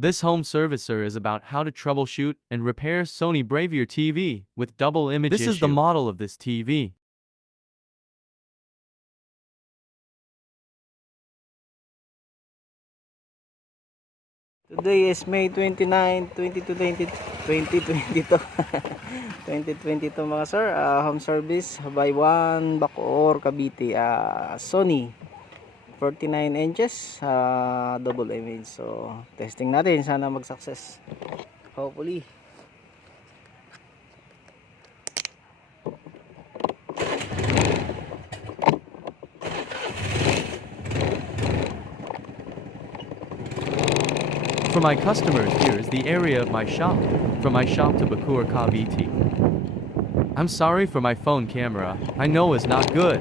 This home servicer is about how to troubleshoot and repair Sony Bravia TV with double image issue. This is the model of this TV. Today is May 29, 2022. 2022 mga sir. Home service by one Bacoor, Cavite. Sony 49 inches double image. So testing natin, sana mag-success. Hopefully. For my customers, here is the area of my shop. From my shop to Bacoor, Cavite. I'm sorry for my phone camera. I know it's not good.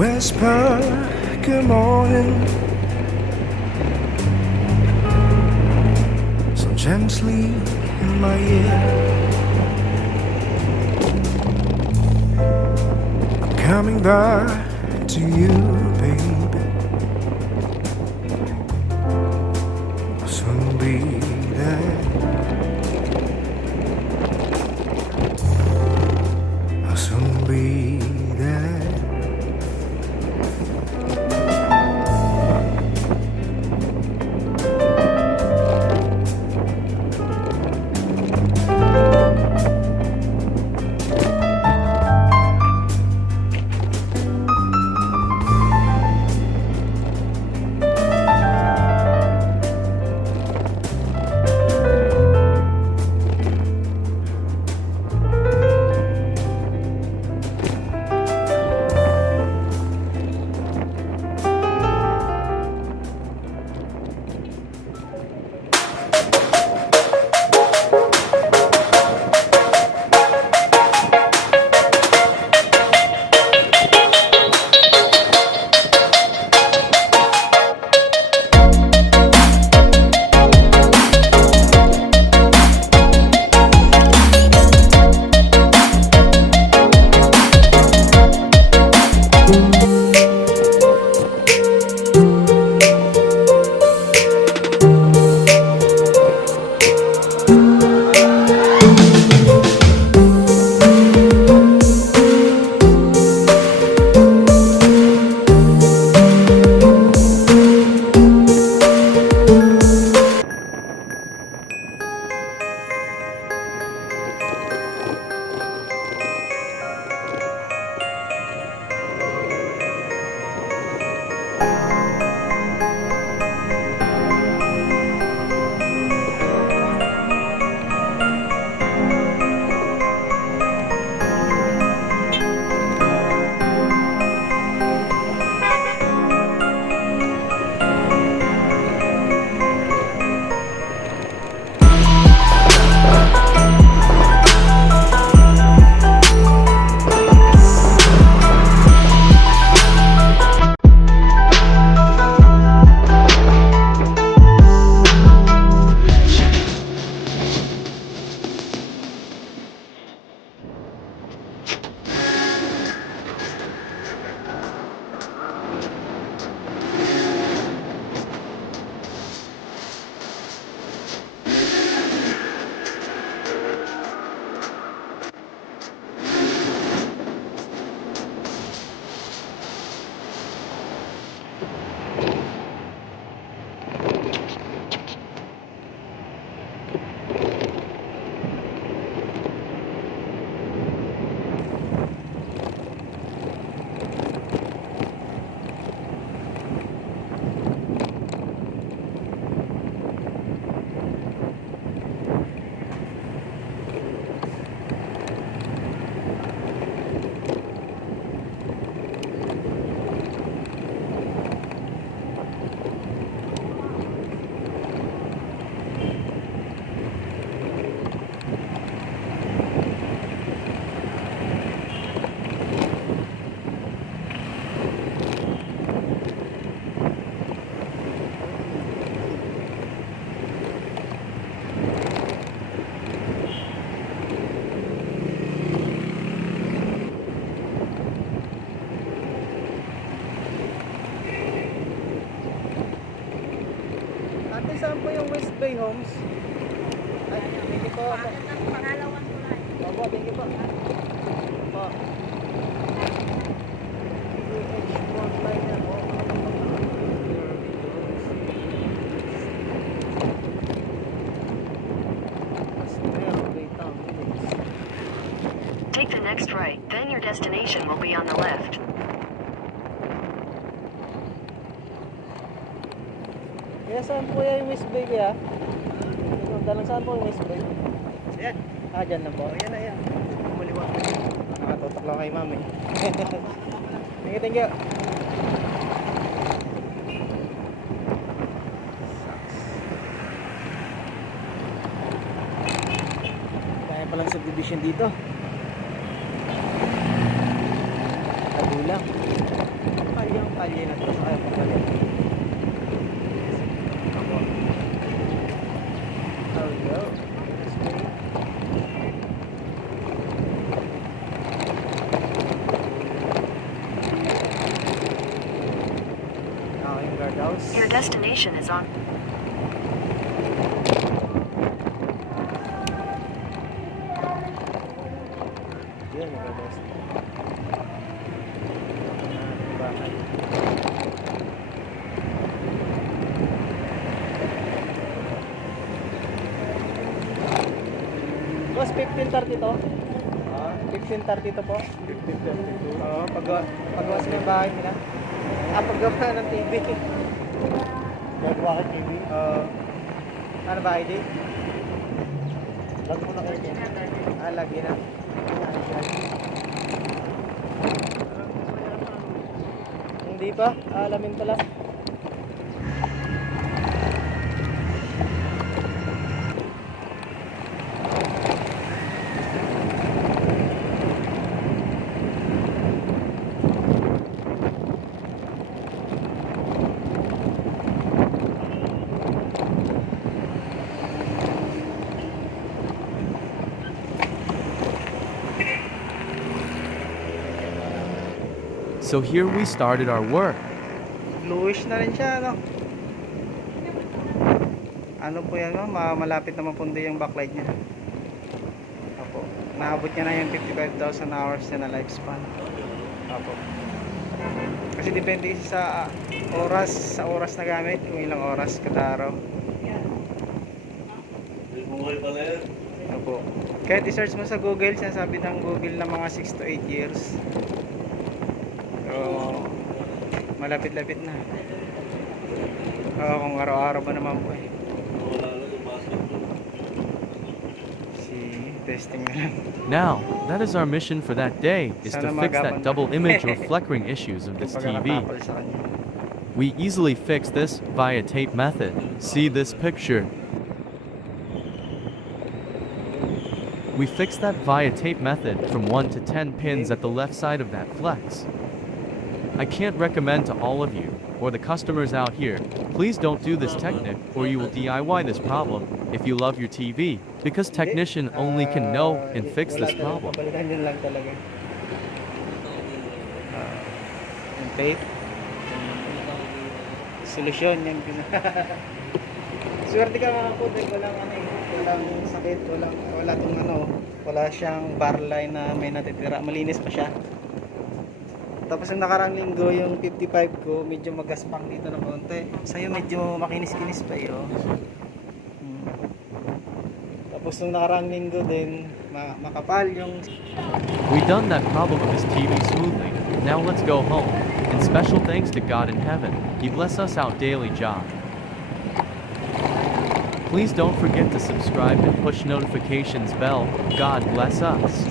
Whisper, good morning, so gently in my ear. I'm coming back to you, baby. I'll soon be there. I'll soon be there. saan po yung West Bay Homes? Ay, thank you po. Pangalawang tulay. Opo, thank you po. Po. Line yan. Take the next right, then your destination will be on the left. Kaya saan po yung West Bay kaya? Dalang saan po yung West Bay? Ayan. Ah, dyan lang po. Ayan na yan. Kumaliwa. Nakatutok lang kay mami. Thank you, thank you. Kaya palang subdivision dito. Kagulang. Kalyang kalye na ito sa kaya pagkalit. There we go. Your destination is on. Yan, yung guardrails. Bahay. Boss, 1530 to? 1530 to po? 1532? Oo, paggawa sila ng bahay nila. Ah, paggawa ng TV. Gagawa ka TV. Ano ba ID? Lag mo na kayo. Ah, lagi na. Hindi pa, alamin pala. So here we started our work. Bluish na rin siya, ano? Ano po yan, no? Malapit na mapundi yung backlight niya. Opo. Naabot niya na yung 55,000 hours na lifespan. Opo. Kasi depende sa oras na gamit, kung ilang oras kada araw. Opo. Kahit i-search mo sa Google, sinasabi ng Google na mga 6 to 8 years. So, malapit-lapit na. Kung araw-araw ba naman po eh. Testing na lang. Now, that is our mission for that day, is to Sana fix that magapan. double image or flickering issues of this TV. Pagkakatapal sa kanya. We easily fix this via tape method. See this picture. We fixed that via tape method from 1 to 10 pins at the left side of that flex. I can't recommend to all of you, or the customers out here, please don't do this technique or you will DIY this problem if you love your TV, because technician only can know and fix this problem. Pabalikan yun lang talaga. Yung tape. Solusyon yan. Swerte ka mga putik, walang ano eh, walang sakit, wala tong ano, wala siyang bar line na may natitira, malinis pa siya. Tapos yung nakarang linggo, yung 55 ko, medyo magaspang dito na konti. Sa'yo medyo makinis-kinis pa eh, oh. Tapos nung nakarang linggo din, makapal yung... We done that problem of his TV smoothly. Now let's go home. And special thanks to God in heaven. He bless us out daily job. Please don't forget to subscribe and push notifications bell. God bless us.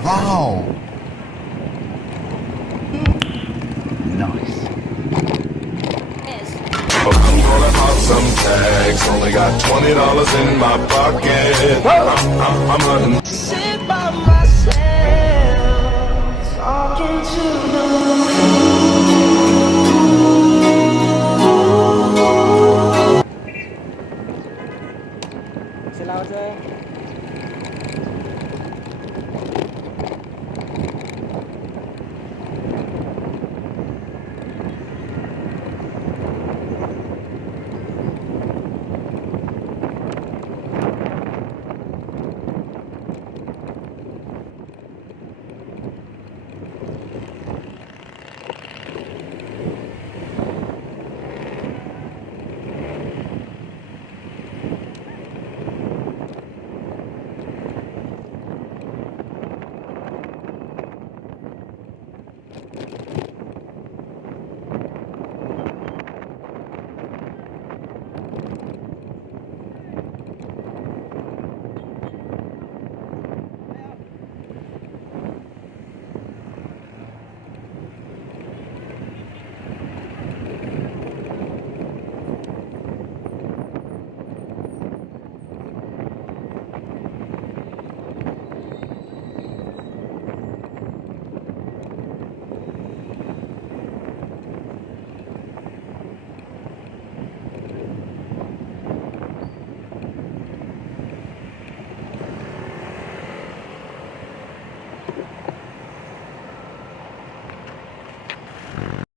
Wow! Nice. I'm gonna pop some tags. Only got $20 in my pocket. I'm hunting.